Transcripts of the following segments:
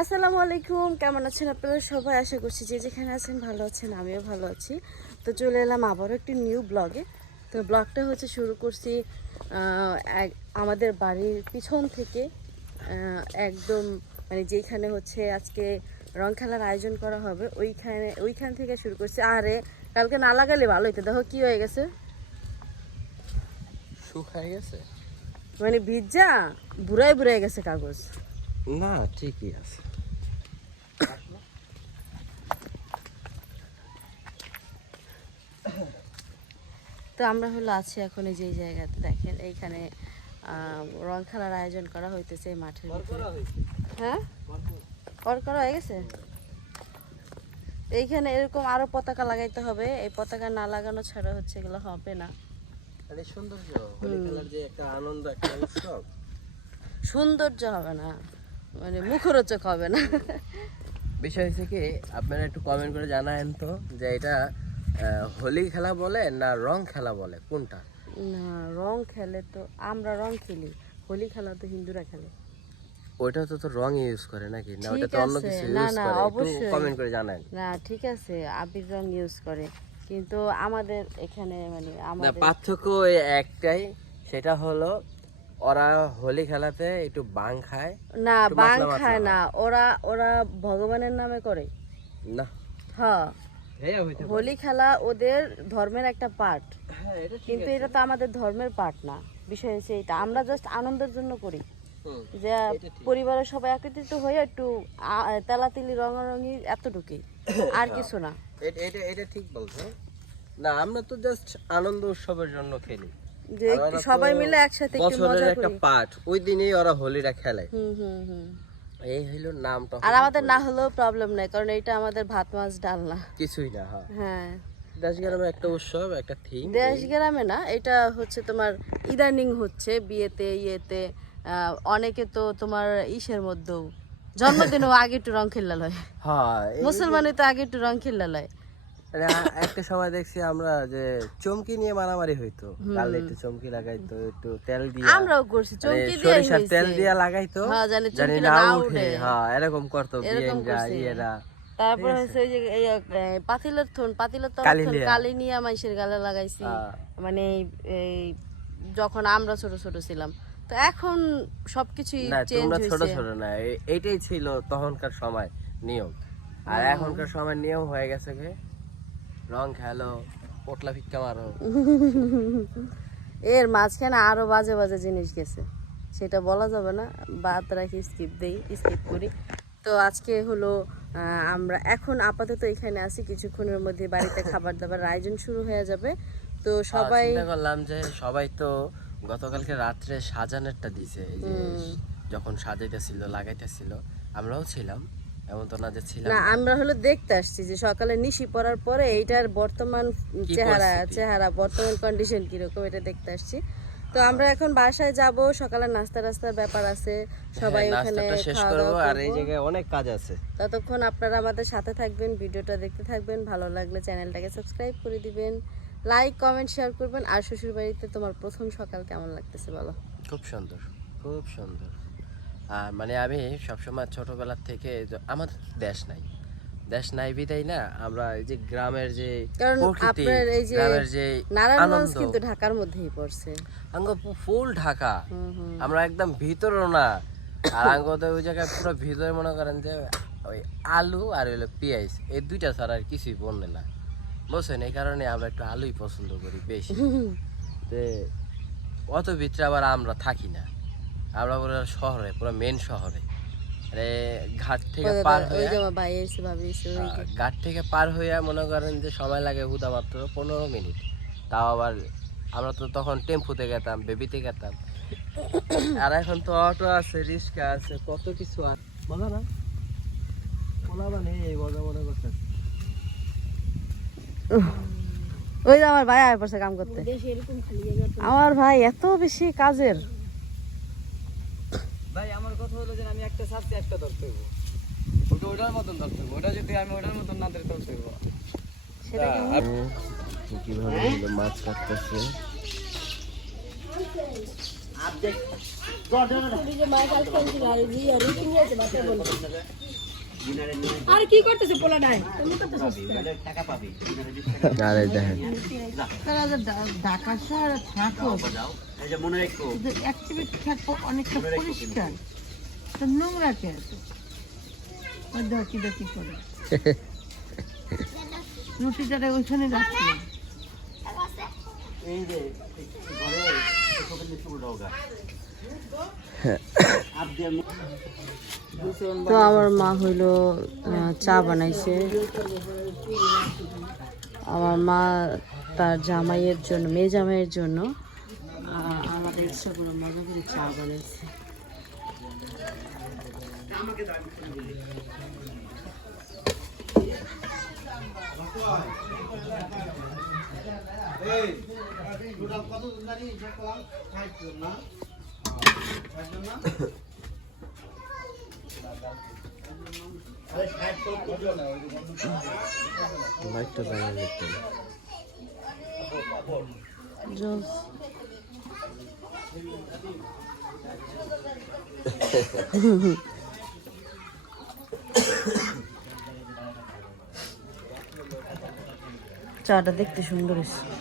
আসসালামু আলাইকুম কেমন আছেন আপনারা সবাই? আশা করছি যে যেখানে আছেন ভালো আছেন আমিও ভালো আছি। তো চলে এলাম আবারও একটি নিউ ব্লগে তো ব্লগটা হচ্ছে শুরু করছি আমাদের বাড়ির পিছন থেকে একদম মানে যেখানে হচ্ছে আজকে রং খেলার আয়োজন করা হবে ওইখানে ওইখান থেকে শুরু করছি। আরে কালকে না লাগালে ভালো হইতো। দেখো কি হয়ে গেছে। শুকায় গেছে? মানে ভিজা বুড়াই বুড়াই গেছে কাগজ। না ঠিকই আছে। তো আমরা হলো আছি এখন এই যে জায়গাতে দেখেন এইখানে রং খেলার আয়োজন করা হইতেছে মাঠের ভিতরে। হ্যাঁ? কর করা হয়ে গেছে? এইখানে এরকম আরও পতাকা লাগাইতে হবে এই পতাকা না লাগানো ছাড়া হচ্ছে এগুলো হবে না। সৌন্দর্য যে একটা আনন্দ একটা সৌন্দর্য হবে না মানে মুখরোচক হবে না। বিষয় হচ্ছে কি আপনারা একটু কমেন্ট করে জানায়েন তো যে এটা হোলি খেলা বলে না রং খেলা বলে? কোনটা? না রং খেলে তো আমরা রং খেলি। হোলি খেলা তো হিন্দুরা খেলে। ওইটা তো তো রং ইউজ করে নাকি? না ওটা তো অন্য কিছু ইউজ করে। একটু অবশ্যই। কমেন্ট করে জানান না ঠিক আছে আবির রং ইউজ করে। কিন্তু আমাদের এখানে মানে আমাদের পার্থক্য একটাই সেটা হলো ওরা হোলি খেলাতে একটু বাং খায়। না বাং খায় না। ওরা ওরা ভগবানের নামে করে। না। হ্যাঁ। হোলি খেলা ওদের ধর্মের একটা পার্ট। হ্যাঁ কিন্তু এটা তো আমাদের ধর্মের পার্ট না। বিষয় হচ্ছে এটা আমরা জাস্ট আনন্দের জন্য করি। যে পরিবারের সবাই একত্রিত হয়ে একটু তেলাতিলি রঙারঙি এতটুকুই। আর কিছু না। এটা এটা ঠিক বলছো। না আমরা তো জাস্ট আনন্দ উৎসবের জন্য খেলি। যে সবাই মিলে একসাথে বছরের একটা পার্ট। ওই দিনেই ওরা হোলিটা খেলে। হুম হুম হুম। এই হলো নামটা আর আমাদের না হলেও প্রবলেম নাই কারণ এটা আমাদের ভাত মাছ ডাল না। কিছুই না হ্যাঁ। হ্যাঁ। একটা উৎসব একটা থিম দেশগ্রামে না এটা হচ্ছে তোমার ইদানিং হচ্ছে বিয়েতে ইয়েতে আহ, অনেকে তো তোমার ইসের মধ্যেও জন্মদিনও আগে একটু রং খেললা লয়। হ্যাঁ মুসলমানে তো আগে একটু রং খেললা একটা সময় দেখছি আমরা যে চমকি নিয়ে মারামারি হইতো। একটু চমকি লাগাইতো একটু তেল দিয়ে। আমরাও করছি মানে চমকি দিয়ে সরিষার তেল দিয়া লাগাইতো হ্যাঁ, জানি না উঠে। হ্যাঁ এরকম করতো ইয়েরা। তারপর হচ্ছে ওই যে এই, পাতিলের থন পাতিলের তো কালি নিয়ে। মাইসের গালে লাগাইছি। হ্যাঁ। মানে এই- যখন আমরা ছোট ছোট ছিলাম। তো এখন সবকিছুই চেঞ্জ ছোট ছোট না এইটাই ছিল তখনকার সময় নিয়ম। আর এখনকার সময় নিয়ম হয়ে গেছে কি? রং খেলো পোটলা ভিক্ষা মারো। এর মাঝখানে আরও বাজে বাজে জিনিস গেছে। সেটা বলা যাবে না বাদ রাখি স্কিপ দেই স্কিপ করি। তো আজকে হলো আমরা এখন আপাতত এখানে আছি কিছুক্ষণের মধ্যে বাড়িতে খাবার দাবার আয়োজন শুরু হয়ে যাবে। তো সবাই করলাম যে সবাই তো গতকালকে রাত্রে সাজানেরটা দিছে যে যখন সাজাইতেছিল লাগাইতেছিল আমরাও ছিলাম। এমন তো না যে ছিলাম না আমরা হলো দেখতে আসছি যে সকালে নিশি পড়ার পরে এইটার বর্তমান চেহারা চেহারা বর্তমান কন্ডিশন কীরকম এটা দেখতে আসছি। তো আমরা এখন বাসায় যাব সকালে নাস্তা রাস্তার ব্যাপার আছে সবাই ওখানে শেষ খাওয়া আর এই জায়গায় অনেক কাজ আছে। ততক্ষণ আপনারা আমাদের সাথে থাকবেন ভিডিওটা দেখতে থাকবেন ভালো লাগলে চ্যানেলটাকে সাবস্ক্রাইব করে দিবেন লাইক কমেন্ট শেয়ার করবেন আর শ্বশুর বাড়িতে তোমার প্রথম সকাল কেমন লাগতেছে বলো? খুব সুন্দর খুব সুন্দর। আর মানে আমি সবসময় ছোটবেলার থেকে তো দেশ নাই। দেশ নাই বিদায় না আমরা এই যে গ্রামের যে প্রকৃতি গ্রামের যে নারায়ণগঞ্জ কিন্তু ঢাকার মধ্যেই পড়ছে। আঙ্গ ফুল ঢাকা। আমরা একদম ভিতরও না। আর আঙ্গতে ওই জায়গায় পুরো ভিতরে মনে করেন যে ওই আলু আর হইল পেঁয়াজ এই দুইটা ছাড়া আর কিছুই বললে না। বুঝছেন? এই কারণে আমরা একটু আলুই পছন্দ করি বেশি। যে অত ভিতরে আবার আমরা থাকি না। আমরা পুরো শহরে পুরো মেন শহরে। আরে ঘাট থেকে পার হয়ে। ঘাট থেকে পার হইয়া মনে করেন যে সময় লাগে হুদা মাত্র পনেরো মিনিট। তাও আবার আমরা তো তখন টেম্পুতে গেতাম বেবিতে গেতাম। আর এখন তো অটো আছে রিক্সা আছে কত কিছু আছে। বলো না। পোলা মানে এই মজা মনে করতে ওই আমার ভাই আয় পড়ছে কাম করতে। আমার ভাই এত বেশি কাজের। ভাই আমার কথা হলো যে আমি একটা সাথে একটা ধরতে হইব। ওটা ওটার মতন ধরতে হইব। ওটা যদি আমি ওটার মতন না ধরে ধরতে হইব। সেটা কি কীভাবে মাছ কাটতেছে? আর কি করতেছে পোলা নাই তুমি করতেছো আরে দেখেন। তারা যে ঢাকা শহরে থাকো কিন্তু অ্যাক্টিভিটি থাকব অনেকটা পরিষ্কার। তো নোংরা কে দেখি দেখি করে? রুটিটা ওইখানে রাখছি তো আমার মা হইল চা বানাইছে। আমার মা তার জামাইয়ের জন্য, মেয়ে জামাইয়ের জন্য আমাদের ইচ্ছা করে মজা করে চা বানাইছে। লাইটটা জ্বালিয়ে দিতে জোস। চাটা দেখতে সুন্দর হয়েছে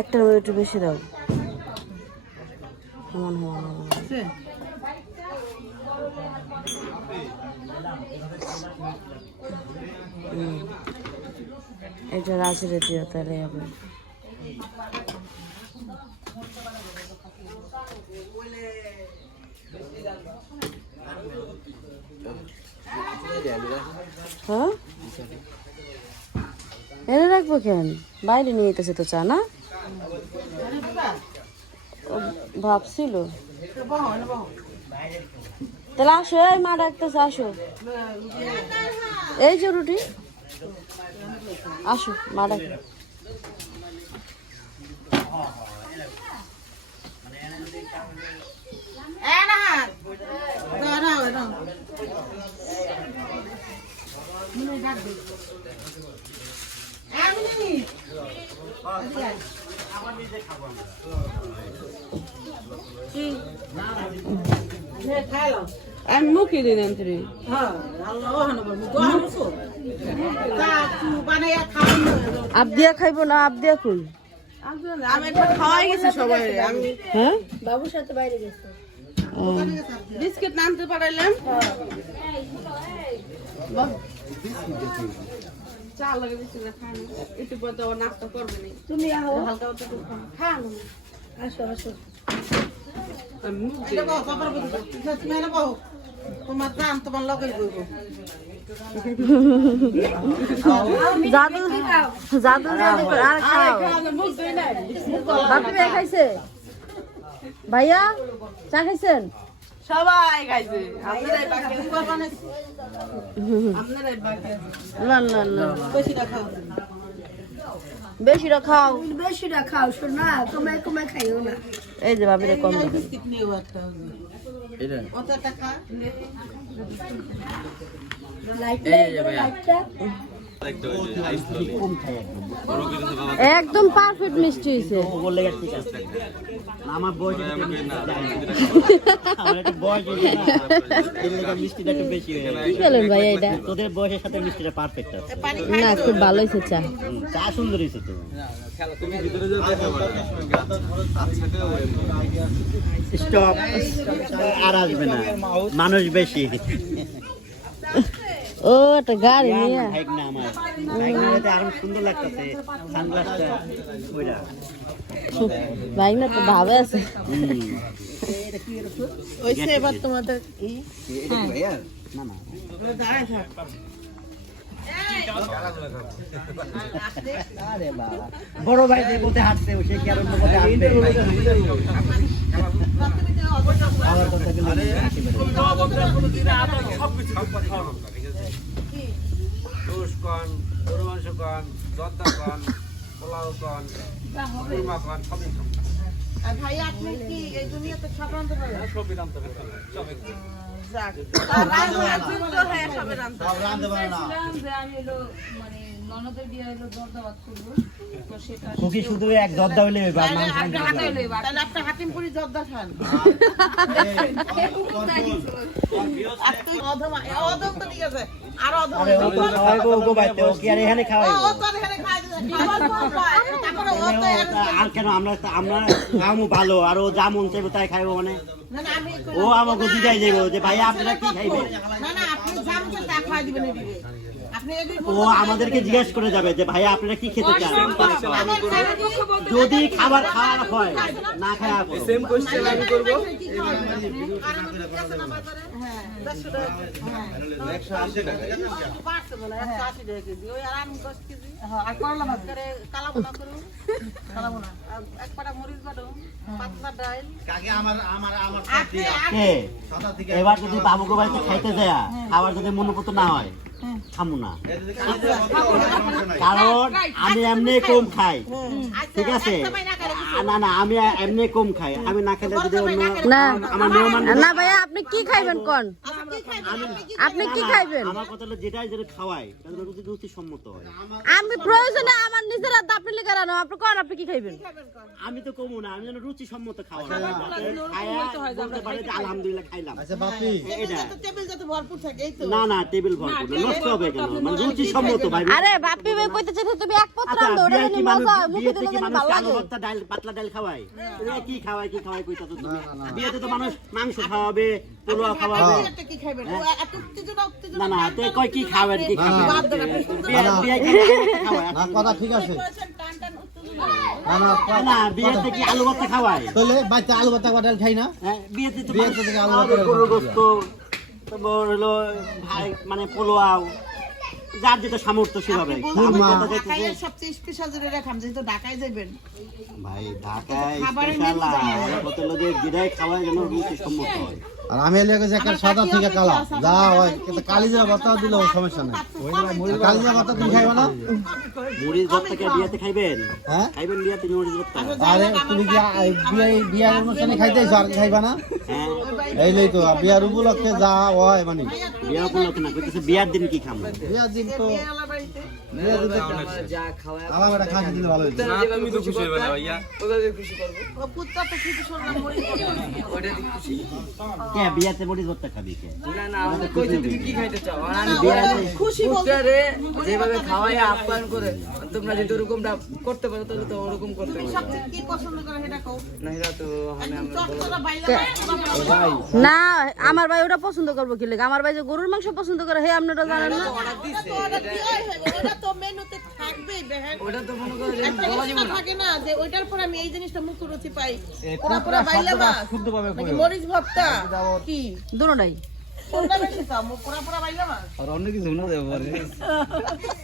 একটা একটু বেশি দাও। সমান সমান সমান। হুম। এটা রাজরে দিও তাহলে হবে। হ্যাঁ? এনে রাখব কেন? বাইরে নিয়ে যেতেছে তো চা না? ভাবছিল। তাহলে আসো এই মা ডাকতেছে আসো। এই যে রুটি। আসো মা ডাক। আমি মুখে দিলাম তুই আবদিয়া খাইবো না আবদিয়া কই? আমি একটা খাওয়াই গেছি সবাই। আমি হ্যাঁ? বাবুর সাথে বাইরে গেছে। বিস্কিট নামতে পারাইলাম। চা লাগে দিচ্ছি না খান একটু পর তো নাস্তা করবে না তুমি আহো। হালকা খান আসো আসো। জাদু জাদু জাদু আর খাও। বাপি খাইছে? ভাইয়া চা খাইছেন? সবাই খাইছে আপনারাই বাকি আপনারাই বাকি না না না বেশিটা খাও বেশিটা খাও বেশিটা খাও শোনা কমায় কমায় খাইও না এই যে বাপিরে কম একটা খা লাইটটা লাইটটা একদম পারফেক্ট মিষ্টি হয়েছে। আমার বয়স হয়ে কি বলেন এটা? তোদের বয়সের সাথে মিষ্টিটা পারফেক্ট আছে। না খুব ভালো হয়েছে চা। চা সুন্দর হয়েছে তো। স্টপ আর আসবে না। মানুষ বেশি। ও একটা গাড়ি নিয়ে বাইক না আমার বাইক নিয়ে আরও সুন্দর লাগতেছে সানগ্লাসটা ওইটা বাইক না তো ভাবে আছে ওইসে এবার তোমাদের এটা কি ভাইয়া? না না বড় ভাই যে পথে হাঁটছে সে কি আর অন্য পথে হাঁটবে? খাওয়ার কথা বলে হাঁটতে পারে। জুস কন গরু মাংস কন জর্দা কন পোলাও কন কুরমা কন সবই ভাই আপনি কি এই দুনিয়াতে সব রান্ধতে পারেন সবই যাক হয়ে মানে ননদের বিয়ে হলো জর্দাবাদ করব। তো সেটা খুকি শুধু এক জর্দা হইলে তাহলে আপনি হাকিমপুরি জর্দা খান। অধম অধম তো ঠিক আছে। আর কেন আমরা আমরা ভালো আর ও যা মন চাইব তাই খাইবো মানে। না না আমি ও আমাকে দিদাই যাইবো যে ভাই আপনারা কি খাইবেন? না না আপনি তা খাওয়াই দিবেন ও আমাদেরকে জিজ্ঞেস করে যাবে যে ভাই আপনারা কি খেতে চান? যদি খাবার খাওয়ার হয় না খাওয়া সেম কোশ্চেন আমি করব। হ্যাঁ, আর করলা ভাত করে কালা বোনা করুন। কালা বোনা আর এক পাটা মরিচ বাটো পাতলা ডাল আপনি কে এবার যদি বাবুকে বাড়িতে খাইতে যায় খাবার যদি মনোপত না হয়। খামু না। কারণ আমি এমনি কম খাই। ঠিক আছে? না না আমি এমনি কম খাই। আমি না খেলে যদি না আমার মেহমান না ভাইয়া আপনি কি খাইবেন কোন? আপনি কি খাইবেন? আমার কথা হলো যেটাই যেটা খাওয়াই তাহলে রুচি রুচি সম্মত হয়। আমি প্রয়োজনে আমার নিজের হাতে আপনি লিখে রানো আপনি কোন আপনি কি খাইবেন? আমি তো কমু না আমি যেন রুচি সম্মত খাওয়া বলতে পারে যে আলহামদুলিল্লাহ খাইলাম। আচ্ছা বাপি। এটা টেবিল যাতে ভরপুর থাকে এই তো। না না টেবিল ভরপুর না, নষ্ট হবে কেন? মানে রুচি সম্মত ভাই আরে বাপি ভাই কইতেছে যে তুমি এক পত্র আচ্ছা আনতো ওটা মানুষ মজা মুখে দিলে কি মানুষ ভালো লাগে? ভর্তা ডাল পাতলা ডাল খাওয়ায়? এ কি খাওয়ায় কি খাওয়ায় কইতা তো তুমি বিয়েতে তো মানুষ মাংস খাওয়াবে পোলাও খাওয়াবে। একটা ও এত উত্তেজনা উত্তেজনা না না তে কয় কি খাবেন কি খাবেন বাদ দেন আপনি সুন্দর বিয়ে বিয়ে কি আলু ভর্তা খাওয়ায় না কথা ঠিক আছে। টান টান উত্তেজনা না না না বিয়েতে কি আলু ভর্তা খাওয়ায়? তাহলে বাচ্চা আলু বাচ্চা বাটাল খাই না? হ্যাঁ, বিয়েতে তো বিয়েতে থেকে আলু ভর্তা গরুর গোস্ত তারপর হলো ভাই মানে পোলাও যার যেটা সামর্থ্য সেভাবে। সবচেয়ে স্পেশাল যেটা রাখাম যেহেতু ঢাকায় যাবেন ভাই ঢাকায় স্পেশাল জানি। যেটাই খাওয়ায় যেন রুচি সম্মত হয়। আর আমি এলাকা যে একটা সাদা থেকে কালা। যা হয় কিন্তু কালিজিরা ভর্তা দিলেও সমস্যা নেই। কালিজিরা ভর্তা তুমি খাইবে না? মুড়ির ভর্তাকে বিয়াতে খাইবেন? হ্যাঁ? খাইবেন বিয়াতে মুড়ির ভর্তা আরে তুমি কি বিয়ে বিয়ার অনুষ্ঠানে খাইতে আর খাইবা না? হ্যাঁ এই লই তো বিয়ার উপলক্ষে যা হয় মানে। বিয়া উপলক্ষে না কইতেছে বিয়ার দিন কি খাব বিয়ার দিন তো আলা বাড়িতে বিয়ার দিন আমার বেটা খাসি দিলে ভালো হইতো। ও পুত্তা তো খুশি শুনলাম মরি কে বিয়াতে মুড়ির ভর্তা খাবি কে? খুশি বলতে যেভাবে খাওয়াই আপ্যায়ন করে তোমরা যদি ওরকমটা করতে পারো তাহলে তো ওরকম করতে পারো। সবচেয়ে কি পছন্দ করে সেটা কও। না এটা তো আমরা চটচটা বাইলা ভাই না আমার ভাই ওটা পছন্দ করব কি লেগে? আমার ভাই যে গরুর মাংস পছন্দ করে হে আপনি ওটা জানেন না। ওটা আর অন্য কিছু না দেবো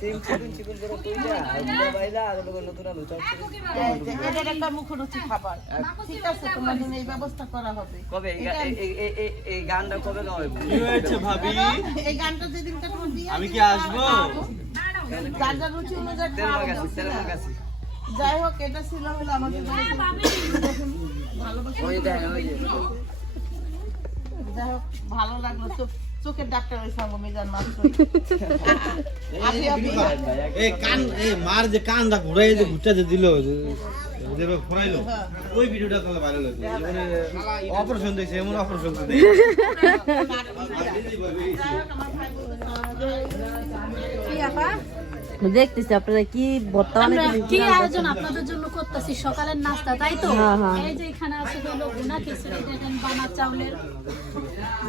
সেম চিকেন চিকেন করে আর বাইলা আর নতুন আলু চপ একটা মুখরুচি খাবার। ঠিক আছে তোমার জন্য এই ব্যবস্থা করা হবে। কবে? এই গানটা কবে এই গানটা যেদিন তোমার বিয়ে আমি কি আসব? যার যার রুচি অনুযায়ী যাই হোক এটা ছিল হলো আমাদের ভালোবাসা। ওই দেখ ওই যে। যাই হোক ভালো লাগল। চোখ চোখের ডাক্তার ওই সঙ্গ মিজান মাত্র এই কান এই মার যে কানটা ঘুরাই যে ঘুরতে যে দিল যেভাবে ঘুরাইলো ওই ভিডিওটা তাহলে মানে অপারেশন দেখছে এমন অপারেশন দেখছে। দেখতেছি আপনারা কি ভর্তা অনেক কি আয়োজন আপনাদের জন্য করতেছি? সকালের নাস্তা তাই তো? হ্যাঁ, হ্যাঁ। এই যে এখানে আছে হলো গুনা খিচুড়ি দেখেন বানা চাউলের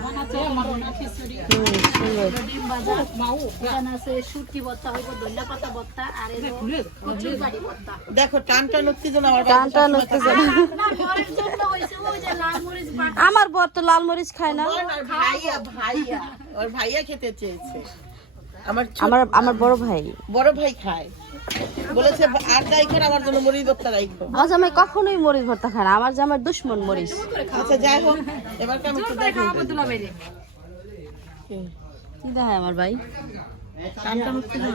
বানা চাউলের গুনা খিচুড়ি। ডিম ভাজা এখানে আছে শুটকি ভর্তা হইব ধনিয়া পাতা ভর্তা আর এই কচুর বাড়ি ভর্তা। দেখো টান টান উত্তেজনা আমার টান টান উঠতেছে না। না ঘরের জন্য হইছে ওই যে লাল আমার বর তো লাল মরিচ খায় না। আর ভাইয়া ভাইয়া। ওর ভাইয়া খেতে চেয়েছে। আমার আমার আমার বড় ভাই। বড় ভাই খায়। বলেছে আর যাই করে আমার জন্য মরিচ ভর্তা রাখব আমার জামাই কখনোই মরিচ ভর্তা খায় না আমার জামাই দুশ্মন মরিচ। আচ্ছা যাই হোক এবার আমি একটু দেখি। কি দেখায় আমার ভাই? টান টান উত্তেজনা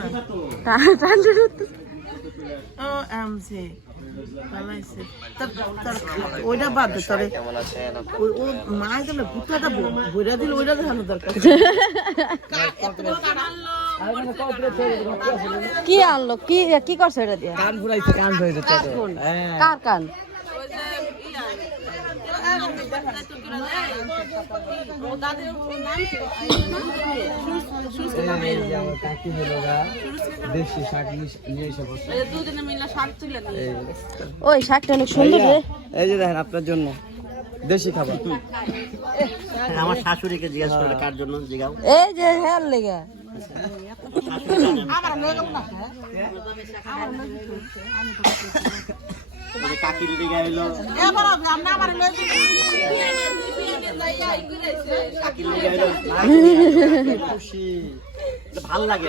টান টান টান উঠতেছে। ও আমছে ওইটা বাদ দে তবে ও মা গেলে ভুটাটা ভুইরা দিল ওইটা দেখানো দরকার। কা- আনলো? কি কি করছে এটা দিয়ে? কান ঘুরাইছে কান ঘুরাইছে কার কান কাকি হলো গা দেশি শাক নিয়ে এসে বসে ওই শাকটা অনেক সুন্দর রে। এই যে দেখেন আপনার জন্য দেশি খাবার। আমার শাশুড়িকে জিজ্ঞাসা করে কার জন্য জিগাও। এই যে হেয়ার লেগে। মানে কাকির দিকে এলো এবার আমরা আমার লয়ে কাকির দিকে এলো খুশি। ভালো লাগে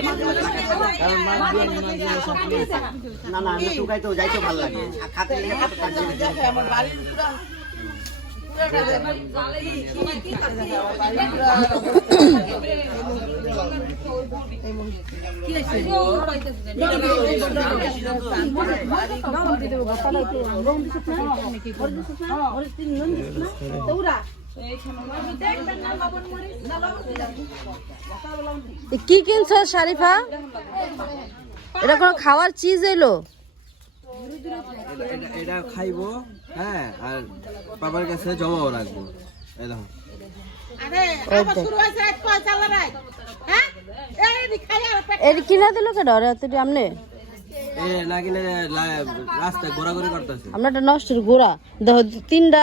না না আমি টুকাই তো যাইতে ভালো লাগে। খাতে আমার বাড়ির কি কিনছো শারিফা? এটা কোনো খাওয়ার চিজ এলো? এটা খাইবো। হ্যাঁ আর বাবার কাছে জমাও রাখব। এই দেখো। হ্যাঁ? এই দি খাই আর পেট এটা কিনা দিল কে ডরে তুই আমনে? এ না কিনে লা- রাস্তায় ঘোরাঘুরি করতেছে। আমরা একটা নষ্টের গোড়া দেখো তিনটা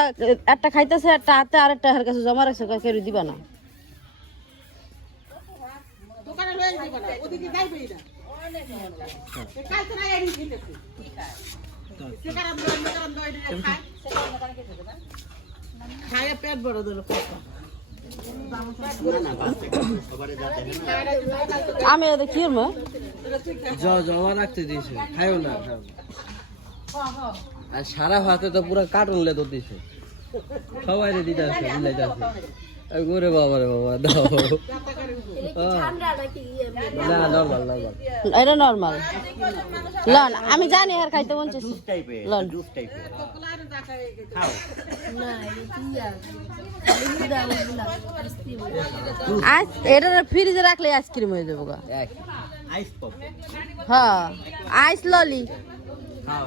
একটা খাইতেছে একটা হাতে আর একটা হার কাছে জমা রাখছে কেউ দিবা না। ওদিকে যাইবেই কালকে পেট বড় দিল আমি এটা কি জমা রাখতে দিয়েছে খাইও না আর সারা হাতে তো পুরো কার্টুন লেতো দিছে। সবাই দিতে মিলাইতে আছে এই ওরে বাবা রে বাবা দাও হ্যাঁ। না নর্মাল নর্মাল এটা নর্মাল লন আমি জানি আর খাইতে মন চাইছে। লন। জুস টাইপের খাও। এটা ফ্রিজে রাখলে আইসক্রিম হয়ে যাব গা। আইস পপ হ্যাঁ আইস ললি খাও।